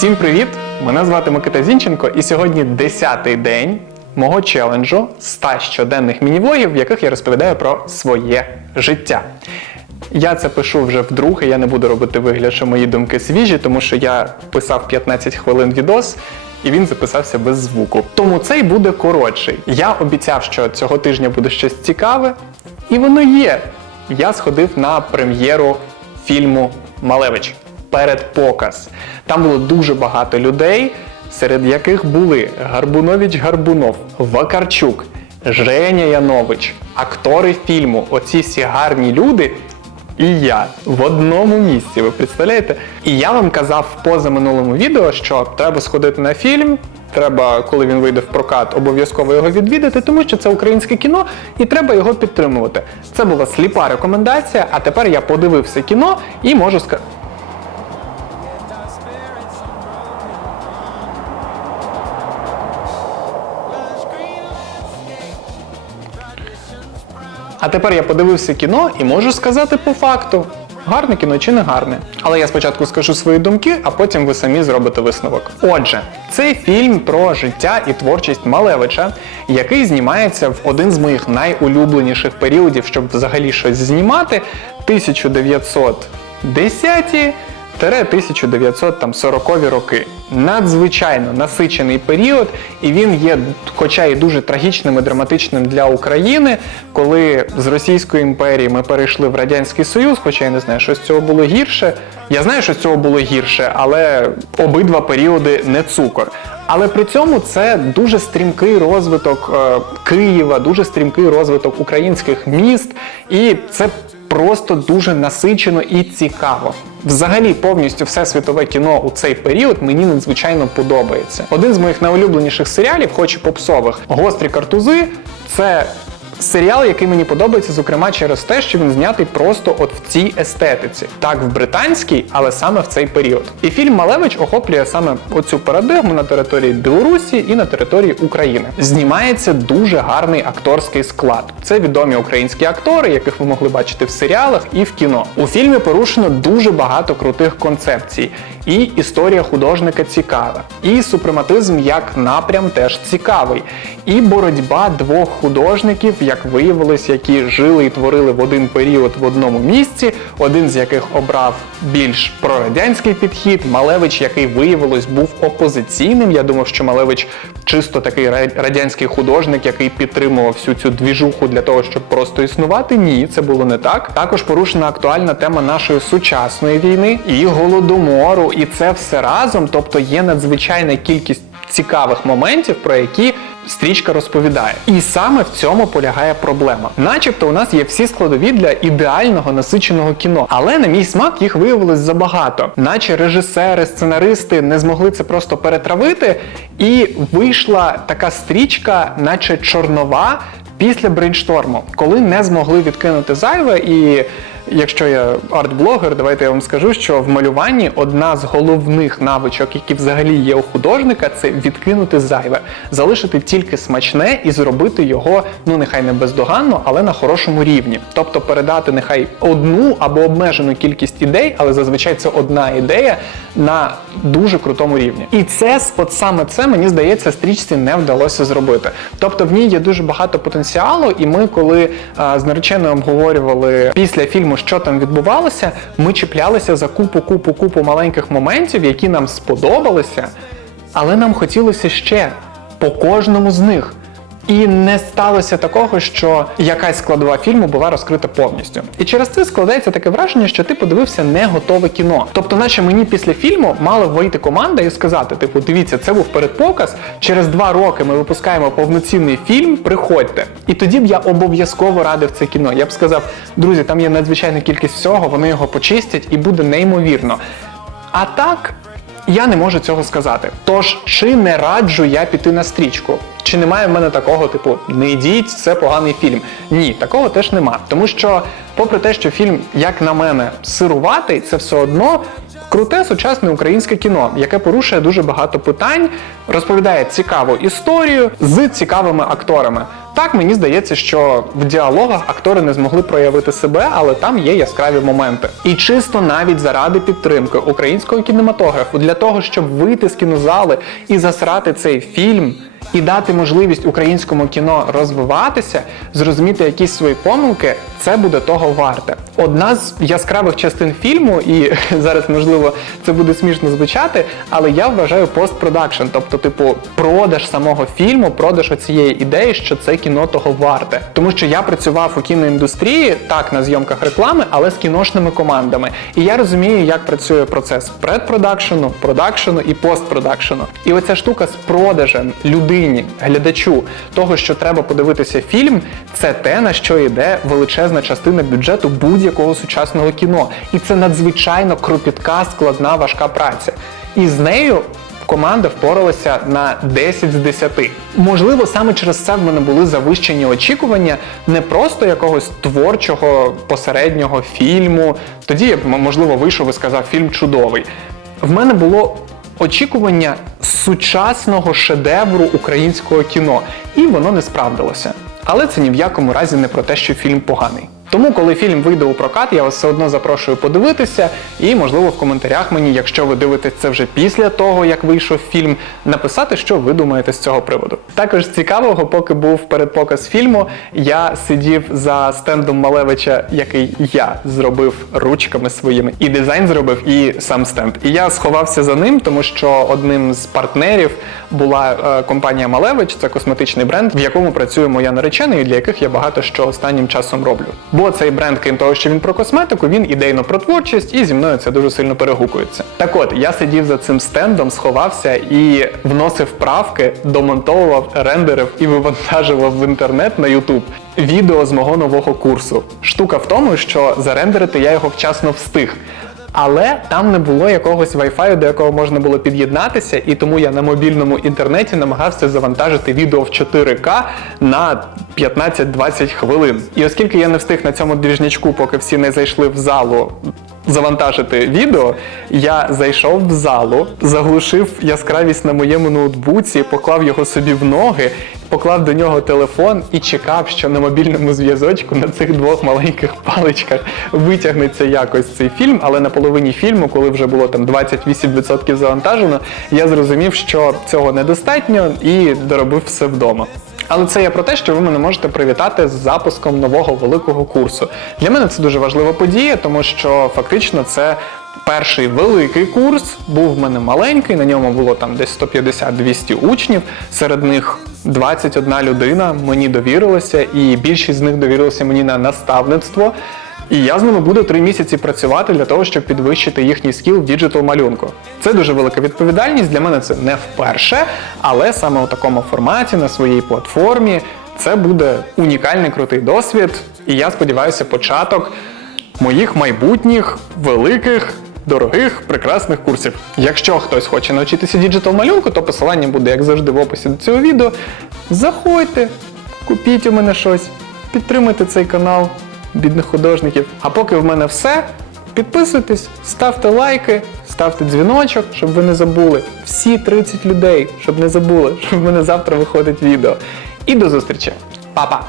Всім привіт! Мене звати Микита Зінченко, і сьогодні 10-й день мого челенджу 100 щоденних міні-влогів, в яких я розповідаю про своє життя. Я це пишу вже вдруге, я не буду робити вигляд, що мої думки свіжі, тому що я писав 15 хвилин відос. І він записався без звуку. Тому цей буде коротший. Я обіцяв, що цього тижня буде щось цікаве, і воно є. Я сходив на прем'єру фільму Малевич передпоказ. Там було дуже багато людей, серед яких були Гарбунович Гарбунов, Вакарчук, Женя Янович, актори фільму. Оці всі гарні люди. І я в одному місці, ви представляєте? І я вам казав в позаминулому відео, що треба сходити на фільм. Треба, коли він вийде в прокат, обов'язково його відвідати, тому що це українське кіно і треба його підтримувати. Це була сліпа рекомендація, а тепер я подивився кіно і можу сказати. А тепер я подивився кіно і можу сказати по факту. Гарне кіно чи не гарне. Але я спочатку скажу свої думки, а потім ви самі зробите висновок. Отже, цей фільм про життя і творчість Малевича, який знімається в один з моїх найулюбленіших періодів, щоб взагалі щось знімати 1910 1940 роки. Надзвичайно насичений період, і він є, хоча і дуже трагічним і драматичним для України, коли з Російської імперії ми перейшли в Радянський Союз, хоча я не знаю, що з цього було гірше. Я знаю, що з цього було гірше, але обидва періоди не цукор. Але при цьому це дуже стрімкий розвиток е, Києва, дуже стрімкий розвиток українських міст, і це просто дуже насичено і цікаво. Взагалі, повністю все світове кіно у цей період мені надзвичайно подобається. Один з моїх найулюбленіших серіалів, хоч і попсових, гострі картузи. Це серіал, який мені подобається, зокрема через те, що він знятий просто от в цій естетиці. Так, в британській, але саме в цей період. І фільм Малевич охоплює саме оцю парадигму на території Білорусі і на території України. Знімається дуже гарний акторський склад. Це відомі українські актори, яких ви могли бачити в серіалах і в кіно. У фільмі порушено дуже багато крутих концепцій. І історія художника цікава, і супрематизм як напрям теж цікавий, і боротьба двох художників, як виявилось, які жили і творили в один період в одному місці. Один з яких обрав більш прорадянський підхід. Малевич, який виявилось, був опозиційним. Я думав, що Малевич чисто такий радянський художник, який підтримував всю цю двіжуху для того, щоб просто існувати. Ні, це було не так. Також порушена актуальна тема нашої сучасної війни і голодомору, і це все разом. Тобто є надзвичайна кількість цікавих моментів, про які стрічка розповідає. І саме в цьому полягає проблема. Начебто у нас є всі складові для ідеального насиченого кіно, але на мій смак їх виявилось забагато. Наче режисери, сценаристи не змогли це просто перетравити, і вийшла така стрічка, наче чорнова. Після брейншторму, коли не змогли відкинути зайве, і якщо я арт-блогер, давайте я вам скажу, що в малюванні одна з головних навичок, які взагалі є у художника, це відкинути зайве, залишити тільки смачне і зробити його, ну нехай не бездоганно, але на хорошому рівні. Тобто передати нехай одну або обмежену кількість ідей, але зазвичай це одна ідея на дуже крутому рівні. І це от саме це мені здається, стрічці не вдалося зробити. Тобто в ній є дуже багато потенціалу, і ми, коли а, з нареченою обговорювали після фільму, що там відбувалося, ми чіплялися за купу, купу, купу маленьких моментів, які нам сподобалися, але нам хотілося ще по кожному з них. І не сталося такого, що якась складова фільму була розкрита повністю. І через це складається таке враження, що ти подивився не готове кіно. Тобто, наче мені після фільму мала вийти команда і сказати: типу, дивіться, це був передпоказ. Через два роки ми випускаємо повноцінний фільм. Приходьте. І тоді б я обов'язково радив це кіно. Я б сказав, друзі, там є надзвичайна кількість всього, вони його почистять і буде неймовірно. А так. Я не можу цього сказати. Тож, чи не раджу я піти на стрічку? Чи немає в мене такого, типу, не йдіть, це поганий фільм? Ні, такого теж нема. Тому що, попри те, що фільм, як на мене, сируватий, це все одно круте сучасне українське кіно, яке порушує дуже багато питань, розповідає цікаву історію з цікавими акторами. Так мені здається, що в діалогах актори не змогли проявити себе, але там є яскраві моменти. І чисто навіть заради підтримки українського кінематографу для того, щоб вийти з кінозали і засрати цей фільм. І дати можливість українському кіно розвиватися, зрозуміти якісь свої помилки, це буде того варте. Одна з яскравих частин фільму, і зараз можливо це буде смішно звучати, але я вважаю постпродакшн, тобто, типу, продаж самого фільму, продаж оцієї ідеї, що це кіно того варте. Тому що я працював у кіноіндустрії, так на зйомках реклами, але з кіношними командами. І я розумію, як працює процес предпродакшену, продакшену і постпродакшену. І оця штука з продажем людині, глядачу того, що треба подивитися фільм, це те, на що йде величезна частина бюджету будь-якого сучасного кіно. І це надзвичайно кропітка, складна, важка праця. І з нею команда впоралася на 10 з 10. Можливо, саме через це в мене були завищені очікування не просто якогось творчого посереднього фільму. Тоді я б, можливо, вийшов і сказав, фільм чудовий. В мене було очікування сучасного шедевру українського кіно, і воно не справдилося. Але це ні в якому разі не про те, що фільм поганий. Тому, коли фільм вийде у прокат, я вас все одно запрошую подивитися, і можливо в коментарях мені, якщо ви дивитесь це вже після того, як вийшов фільм, написати, що ви думаєте з цього приводу. Також цікавого, поки був передпоказ фільму, я сидів за стендом Малевича, який я зробив ручками своїми, і дизайн зробив, і сам стенд. І я сховався за ним, тому що одним з партнерів була е, компанія Малевич, це косметичний бренд, в якому працює моя наречена, і для яких я багато що останнім часом роблю. Бо цей бренд, крім того, що він про косметику, він ідейно про творчість, і зі мною це дуже сильно перегукується. Так от, я сидів за цим стендом, сховався і вносив правки, домонтовував, рендерив і вивантажував в інтернет на YouTube відео з мого нового курсу. Штука в тому, що зарендерити я його вчасно встиг. Але там не було якогось Wi-Fi, до якого можна було під'єднатися, і тому я на мобільному інтернеті намагався завантажити відео в 4К на 15-20 хвилин. І оскільки я не встиг на цьому двіжнячку, поки всі не зайшли в залу. Завантажити відео, я зайшов в залу, заглушив яскравість на моєму ноутбуці, поклав його собі в ноги, поклав до нього телефон і чекав, що на мобільному зв'язочку на цих двох маленьких паличках витягнеться якось цей фільм. Але на половині фільму, коли вже було там 28% завантажено, я зрозумів, що цього недостатньо і доробив все вдома. Але це є про те, що ви мене можете привітати з запуском нового великого курсу. Для мене це дуже важлива подія, тому що фактично це перший великий курс. Був в мене маленький, на ньому було там десь 150-200 учнів. Серед них 21 людина мені довірилася, і більшість з них довірилася мені на наставництво. І я з ними буду три місяці працювати для того, щоб підвищити їхній скіл в діджитал малюнку. Це дуже велика відповідальність. Для мене це не вперше, але саме у такому форматі на своїй платформі це буде унікальний крутий досвід. І я сподіваюся, початок моїх майбутніх великих. Дорогих, прекрасних курсів. Якщо хтось хоче навчитися діджитал малюнку, то посилання буде, як завжди, в описі до цього відео. Заходьте, купіть у мене щось, підтримуйте цей канал бідних художників. А поки в мене все. Підписуйтесь, ставте лайки, ставте дзвіночок, щоб ви не забули. Всі 30 людей, щоб не забули, що в мене завтра виходить відео. І до зустрічі. Па-па!